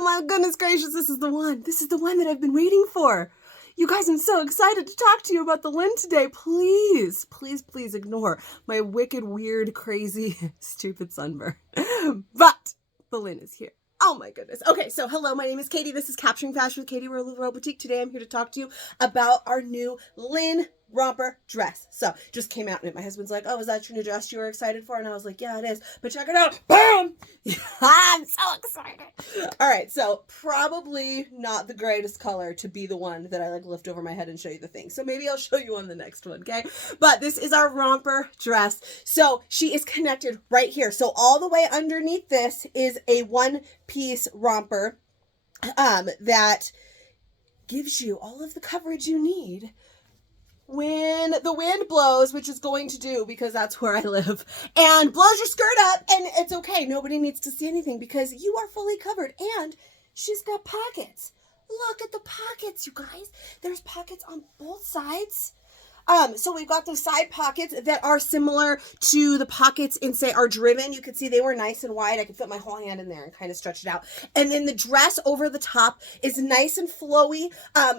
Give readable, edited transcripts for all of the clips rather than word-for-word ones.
Oh my goodness gracious, this is the one. This is the one that I've been waiting for. You guys, I'm so excited to talk to you about the Lynn today. Please, please, please ignore my wicked, weird, crazy, stupid sunburn. But the Lynn is here. Oh my goodness. Okay, so hello, my name is Katie. This is Capturing Fashion with Katie. We're a little boutique. Today I'm here to talk to you about our new Lynn romper dress. So just came out and my husband's like, oh, is that your new dress you were excited for? And I was like, yeah, it is. But check it out. Boom! I'm so excited. All right, so probably not the greatest color to be the one that I like lift over my head and show you the thing. So maybe I'll show you on the next one, okay? But this is our romper dress. So she is connected right here. So all the way underneath this is a one-piece romper that gives you all of the coverage you need when the wind blows, which is going to do because that's where I live, and blows your skirt up, and it's okay. Nobody needs to see anything because you are fully covered, and she's got pockets. Look at the pockets, you guys. There's pockets on both sides. So we've got those side pockets that are similar to the pockets in, say, our Driven. You could see they were nice and wide. I could fit my whole hand in there and kind of stretch it out. And then the dress over the top is nice and flowy.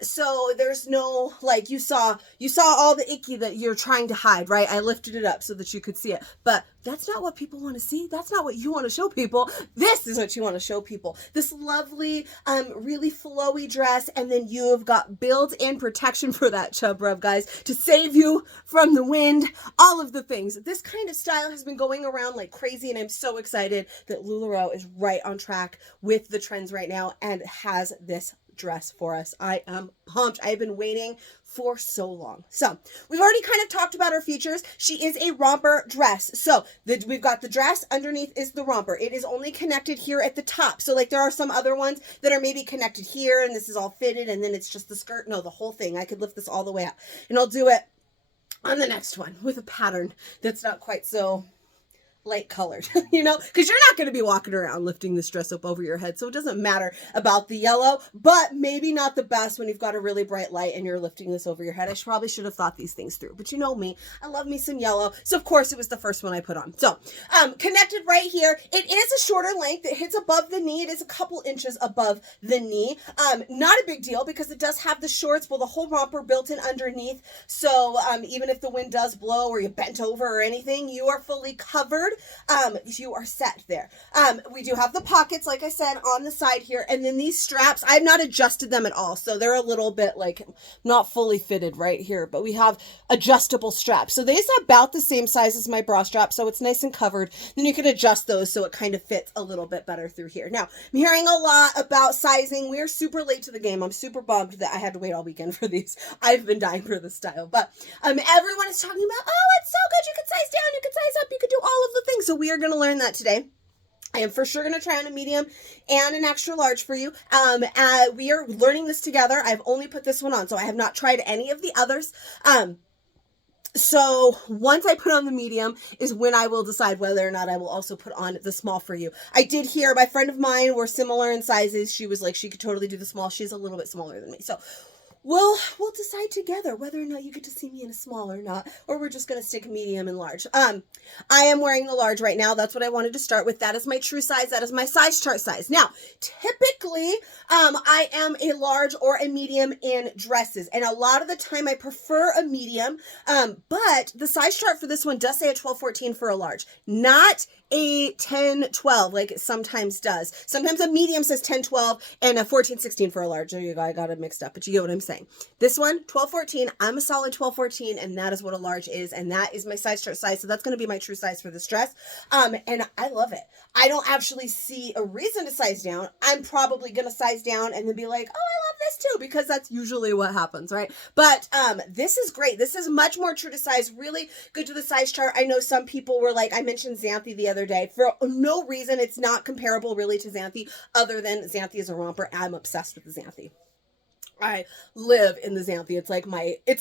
So there's no, like, you saw all the icky that you're trying to hide, right? I lifted it up so that you could see it. But that's not what people want to see. That's not what you want to show people. This is what you want to show people. This lovely, really flowy dress. And then you've got built-in protection for that chub rub, guys, to save you from the wind, all of the things. This kind of style has been going around like crazy, and I'm so excited that LuLaRoe is right on track with the trends right now and has this dress for us. I am pumped. I've been waiting for so long. So we've already kind of talked about her features. She is a romper dress. So we've got the dress, underneath is the romper. It is only connected here at the top. So like there are some other ones that are maybe connected here and this is all fitted and then it's just the skirt. No, the whole thing. I could lift this all the way up, and I'll do it on the next one with a pattern that's not quite so light colored, you know, because you're not going to be walking around lifting this dress up over your head. So it doesn't matter about the yellow, but maybe not the best when you've got a really bright light and you're lifting this over your head. I probably should have thought these things through, but you know me, I love me some yellow. So of course it was the first one I put on. So connected right here. It is a shorter length. It hits above the knee. It is a couple inches above the knee. Not a big deal because it does have the shorts, well, the whole romper built in underneath. So even if the wind does blow or you bent over or anything, you are fully covered. You are set there. We do have the pockets, like I said, on the side here. And then these straps, I've not adjusted them at all. So they're a little bit like not fully fitted right here, but we have adjustable straps. So these are about the same size as my bra strap. So it's nice and covered. Then you can adjust those so it kind of fits a little bit better through here. Now, I'm hearing a lot about sizing. We're super late to the game. I'm super bummed that I had to wait all weekend for these. I've been dying for this style, but everyone is talking about, oh, it's so good. You can size down, you can size up, you can do all of the things. So we are going to learn that today. I am for sure going to try on a medium and an extra large for you. We are learning this together. I've only put this one on, so I have not tried any of the others. So once I put on the medium is when I will decide whether or not I will also put on the small for you. I did hear my friend of mine, we're similar in sizes. She was like, she could totally do the small. She's a little bit smaller than me. So we'll decide together whether or not you get to see me in a small or not, or we're just going to stick medium and large. I am wearing the large right now. That's what I wanted to start with. That is my true size. That is my size chart size. Now, typically, I am a large or a medium in dresses, and a lot of the time I prefer a medium, but the size chart for this one does say a 12-14 for a large, not a 10-12 like it sometimes does. Sometimes a medium says 10-12 and a 14-16 for a large. There you go. I got it mixed up, but you get what I'm saying. This one, 12-14. I'm a solid 12-14, and that is what a large is, and that is my size chart size. So that's going to be my true size for this dress. And I love it. I don't actually see a reason to size down. I'm probably going to size down and then be like, oh, I love this too, because that's usually what happens, right? But this is great. This is much more true to size, really good to the size chart. I know some people were like, I mentioned Xanthi the other day. For no reason, it's not comparable really to Xanthi, other than Xanthi is a romper. I'm obsessed with the Xanthi. I live in the Xanthi. It's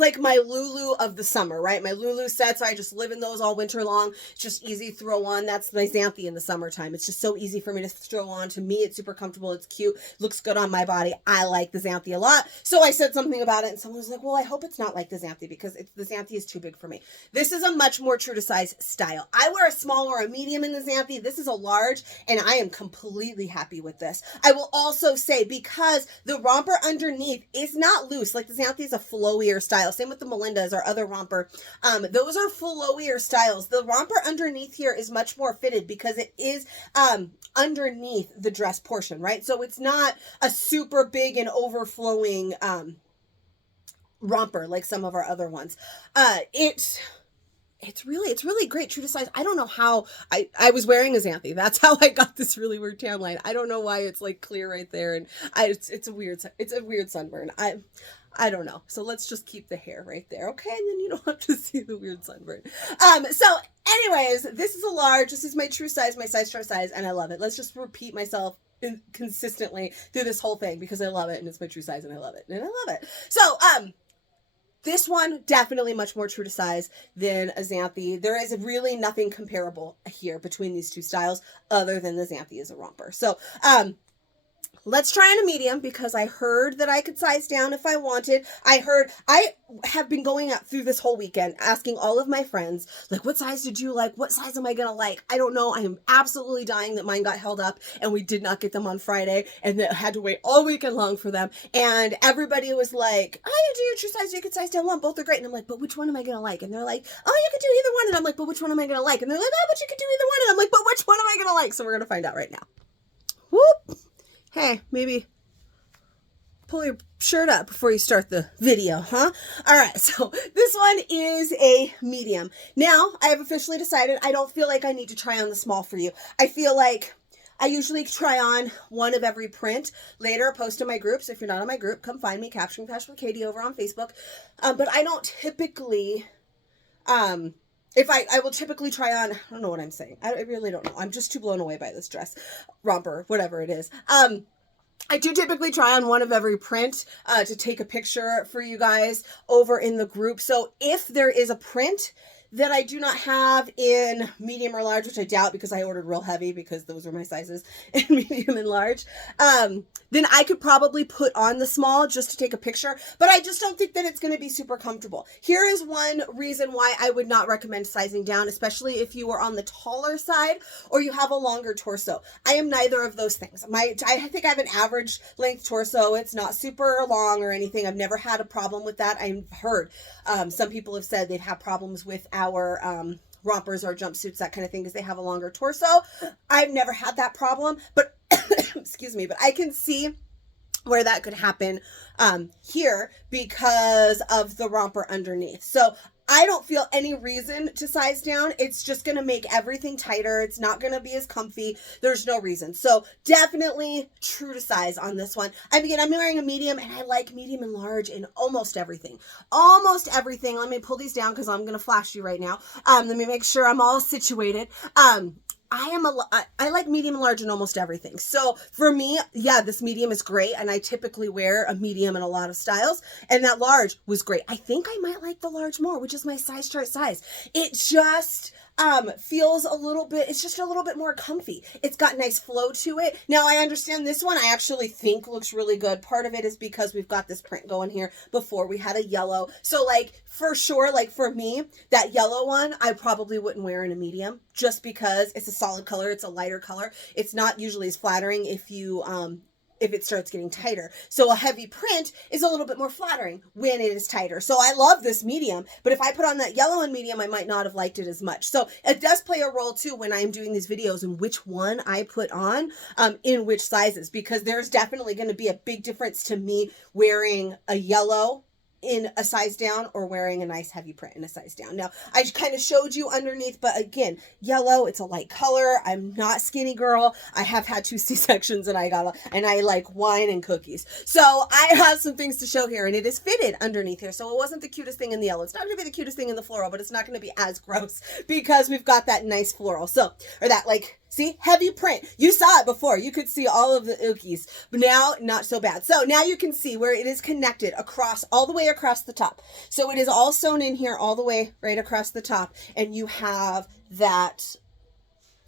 like my Lulu of the summer, right? My Lulu sets, I just live in those all winter long. It's just easy to throw on. That's my Xanthi in the summertime. It's just so easy for me to throw on. To me, it's super comfortable. It's cute. Looks good on my body. I like the Xanthi a lot. So I said something about it and someone was like, well, I hope it's not like the Xanthi because the Xanthi is too big for me. This is a much more true to size style. I wear a small or a medium in the Xanthi. This is a large and I am completely happy with this. I will also say because the romper underneath is not loose. Like the Xanthi is a flowier style. Same with the Melindas, our other romper. Those are flowier styles. The romper underneath here is much more fitted because it is underneath the dress portion, right? So it's not a super big and overflowing romper like some of our other ones. It's really great, true to size. I don't know how I was wearing a Xanthi. That's how I got this really weird tan line. I don't know why it's like clear right there, and it's a weird sunburn. I don't know. So let's just keep the hair right there, okay? And then you don't have to see the weird sunburn. So anyways, this is a large. This is my true size, my size chart size, and I love it. Let's just repeat myself consistently through this whole thing because I love it and it's my true size and I love it and I love it. So this one, definitely much more true to size than a Xanthi. There is really nothing comparable here between these two styles other than the Xanthi as a romper. So, let's try on a medium because I heard that I could size down if I wanted. I have been going out through this whole weekend asking all of my friends, like, what size did you like? What size am I going to like? I don't know. I am absolutely dying that mine got held up and we did not get them on Friday and that I had to wait all weekend long for them. And everybody was like, oh, you do your true size. You could size down one. Both are great. And I'm like, but which one am I going to like? And they're like, oh, you could do either one. And I'm like, but which one am I going to like? And they're like, oh, but you could do either one. And I'm like, but which one am I going to like? So we're going to find out right now. Whoop. Hey, maybe pull your shirt up before you start the video, huh? All right, so this one is a medium. Now, I have officially decided I don't feel like I need to try on the small for you. I feel like I usually try on one of every print. Later, post in my groups. If you're not on my group, come find me, Capturing Fashion with Katie over on Facebook. But I don't typically... I will typically try on, I don't know what I'm saying. I really don't know. I'm just too blown away by this dress, romper, whatever it is. I do typically try on one of every print to take a picture for you guys over in the group. So if there is a print that I do not have in medium or large, which I doubt because I ordered real heavy because those were my sizes in medium and large, then I could probably put on the small just to take a picture, but I just don't think that it's going to be super comfortable. Here is one reason why I would not recommend sizing down, especially if you are on the taller side or you have a longer torso. I am neither of those things. I think I have an average length torso. It's not super long or anything. I've never had a problem with that. I've heard some people have said they've had problems with our rompers or jumpsuits, that kind of thing, because they have a longer torso. I've never had that problem, but excuse me, but I can see where that could happen here because of the romper underneath. So I don't feel any reason to size down. It's just going to make everything tighter. It's not going to be as comfy. There's no reason. So definitely true to size on this one. I'm wearing a medium and I like medium and large in almost everything. Almost everything. Let me pull these down because I'm going to flash you right now. Let me make sure I'm all situated. I like medium and large in almost everything. So for me, yeah, this medium is great. And I typically wear a medium in a lot of styles. And that large was great. I think I might like the large more, which is my size chart size. It just feels it's just a little bit more comfy. It's got nice flow to it. Now I understand this one I actually think looks really good. Part of it is because we've got this print going here. Before we had a yellow. So like for sure, like for me, that yellow one, I probably wouldn't wear in a medium just because it's a solid color. It's a lighter color. It's not usually as flattering if it starts getting tighter. So a heavy print is a little bit more flattering when it is tighter. So I love this medium, but if I put on that yellow and medium, I might not have liked it as much. So it does play a role too when I'm doing these videos and which one I put on in which sizes, because there's definitely going to be a big difference to me wearing a yellow in a size down or wearing a nice heavy print in a size down. Now, I kind of showed you underneath, but again, yellow, it's a light color. I'm not skinny girl. I have had 2 C-sections and I like wine and cookies. So I have some things to show here and it is fitted underneath here. So it wasn't the cutest thing in the yellow. It's not going to be the cutest thing in the floral, but it's not going to be as gross because we've got that nice floral. So, or that like See, heavy print. You saw it before. You could see all of the ookies, but now not so bad. So now you can see where it is connected across, all the way across the top. So it is all sewn in here all the way right across the top. And you have that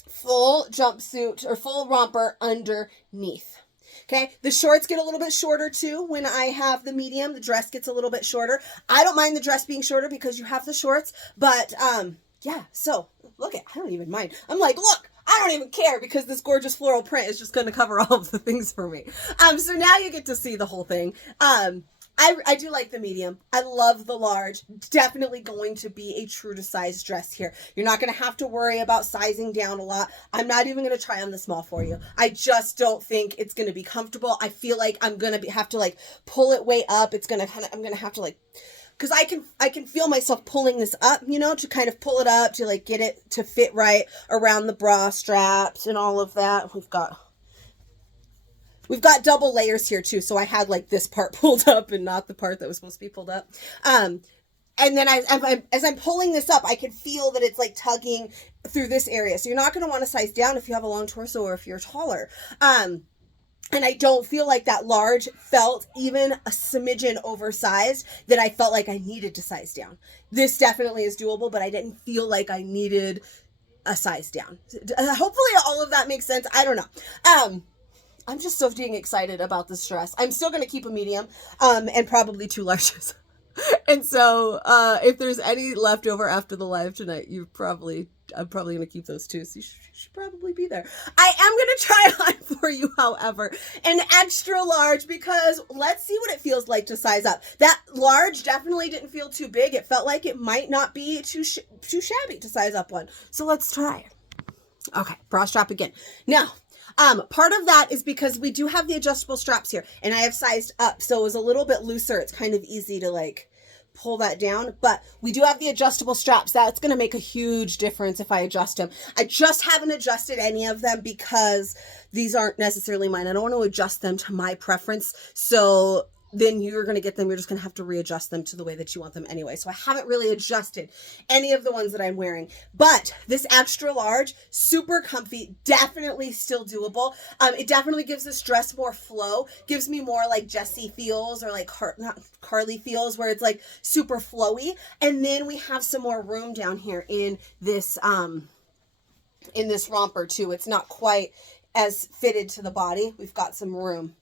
full jumpsuit or full romper underneath. Okay, the shorts get a little bit shorter too when I have the medium. The dress gets a little bit shorter. I don't mind the dress being shorter because you have the shorts, but yeah, so look at, I don't even mind. I'm like, look, I don't even care because this gorgeous floral print is just going to cover all of the things for me. So now you get to see the whole thing. I do like the medium. I love the large. Definitely going to be a true to size dress here. You're not going to have to worry about sizing down a lot. I'm not even going to try on the small for you. I just don't think it's going to be comfortable. I feel like I'm going to have to like pull it way up. It's going to kind of, I'm going to have to like, because I can feel myself pulling this up, you know, to kind of pull it up, to like get it to fit right around the bra straps and all of that. We've got double layers here too. So I had like this part pulled up and not the part that was supposed to be pulled up. And then as I'm pulling this up, I can feel that it's like tugging through this area. So you're not going to want to size down if you have a long torso or if you're taller. And I don't feel like that large felt even a smidgen oversized that I felt like I needed to size down. This definitely is doable, but I didn't feel like I needed a size down. Hopefully all of that makes sense. I don't know. I'm just so dang excited about this dress. I'm still going to keep a medium, and probably 2 larges. And so, if there's any left over after the live tonight, I'm probably going to keep those too. So you should probably be there. I am going to try on for you, however, an extra large, because let's see what it feels like to size up. That large definitely didn't feel too big. It felt like it might not be too shabby to size up one. So let's try. Okay, bra strap again. Now, part of that is because we do have the adjustable straps here, and I have sized up, so it was a little bit looser. It's kind of easy to like pull that down, but we do have the adjustable straps. That's going to make a huge difference if I adjust them. I just haven't adjusted any of them because these aren't necessarily mine. I don't want to adjust them to my preference. So then you're going to get them. You're just going to have to readjust them to the way that you want them anyway. So I haven't really adjusted any of the ones that I'm wearing, but this extra large, super comfy, definitely still doable. It definitely gives this dress more flow, gives me more like Jessie feels or like not Carly feels, where it's like super flowy. And then we have some more room down here in this romper too. It's not quite as fitted to the body. We've got some room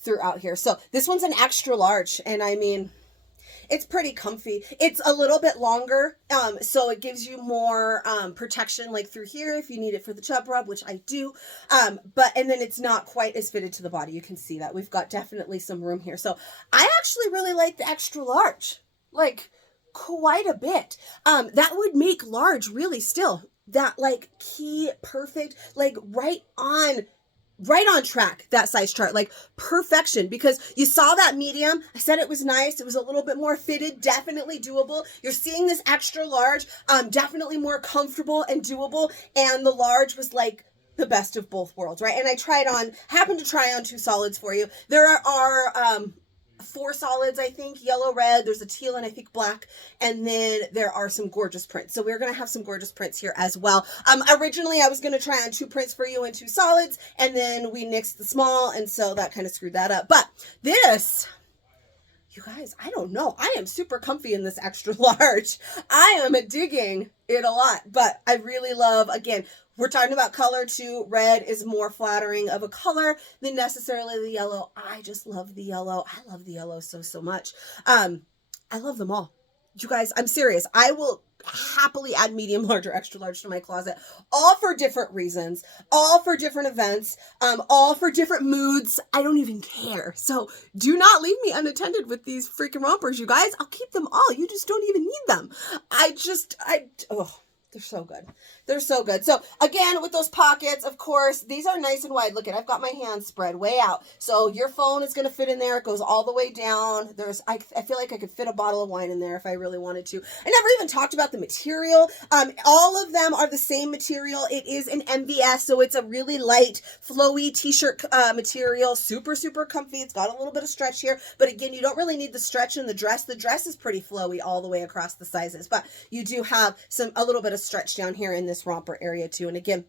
throughout here. So this one's an extra large, and I mean, it's pretty comfy. It's a little bit longer, so it gives you more protection like through here if you need it for the chub rub, which I do. And then it's not quite as fitted to the body. You can see that we've got definitely some room here. So I actually really like the extra large, like quite a bit. That would make large really still that like key perfect, like right on track, that size chart, like perfection, because you saw that medium. I said it was nice. It was a little bit more fitted, definitely doable. You're seeing this extra large, definitely more comfortable and doable. And the large was like the best of both worlds, right? And I happened to try on 2 solids for you. There are 4 solids, I think, yellow, red, there's a teal, and I think black, and then there are some gorgeous prints. So we're going to have some gorgeous prints here as well. Originally I was going to try on 2 prints for you and 2 solids, and then we nixed the small, and so that kind of screwed that up. But this, you guys, I don't know. I am super comfy in this extra large. I am digging it a lot, but I really love, again, we're talking about color too. Red is more flattering of a color than necessarily the yellow. I just love the yellow. I love the yellow so much. I love them all. You guys, I'm serious. I will happily add medium, large, or extra large to my closet, all for different reasons, all for different events, all for different moods. I don't even care. So do not leave me unattended with these freaking rompers, you guys. I'll keep them all. You just don't even need them. They're so good. They're so good. So again, with those pockets, of course, these are nice and wide. Look at, I've got my hands spread way out. So your phone is going to fit in there. It goes all the way down. I feel like I could fit a bottle of wine in there if I really wanted to. I never even talked about the material. All of them are the same material. It is an MVS, so it's a really light, flowy t-shirt material. Super, super comfy. It's got a little bit of stretch here. But again, you don't really need the stretch in the dress. The dress is pretty flowy all the way across the sizes. But you do have a little bit of stretch down here in this romper area too. And again,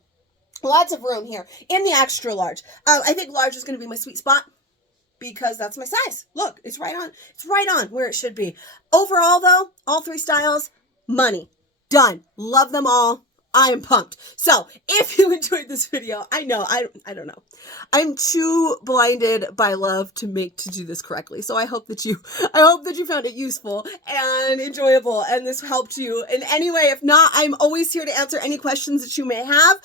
Lots of room here in the extra large. I think large is going to be my sweet spot because that's my size. Look, it's right on where it should be. Overall though, all 3 styles, money. Done. Love them all. I am pumped. So if you enjoyed this video, I know, I don't know. I'm too blinded by love to do this correctly. So I hope that you found it useful and enjoyable and this helped you in any way. If not, I'm always here to answer any questions that you may have.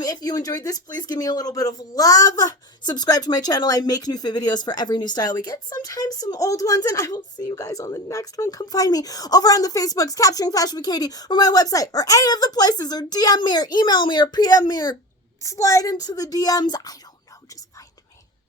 If you enjoyed this, please give me a little bit of love. Subscribe to my channel. I make new fit videos for every new style we get, sometimes some old ones, and I will see you guys on the next one. Come find me over on the Facebooks, Capturing Fashion with Katie, or my website, or any of the places, or DM me, or email me, or PM me, or slide into the DMs. I don't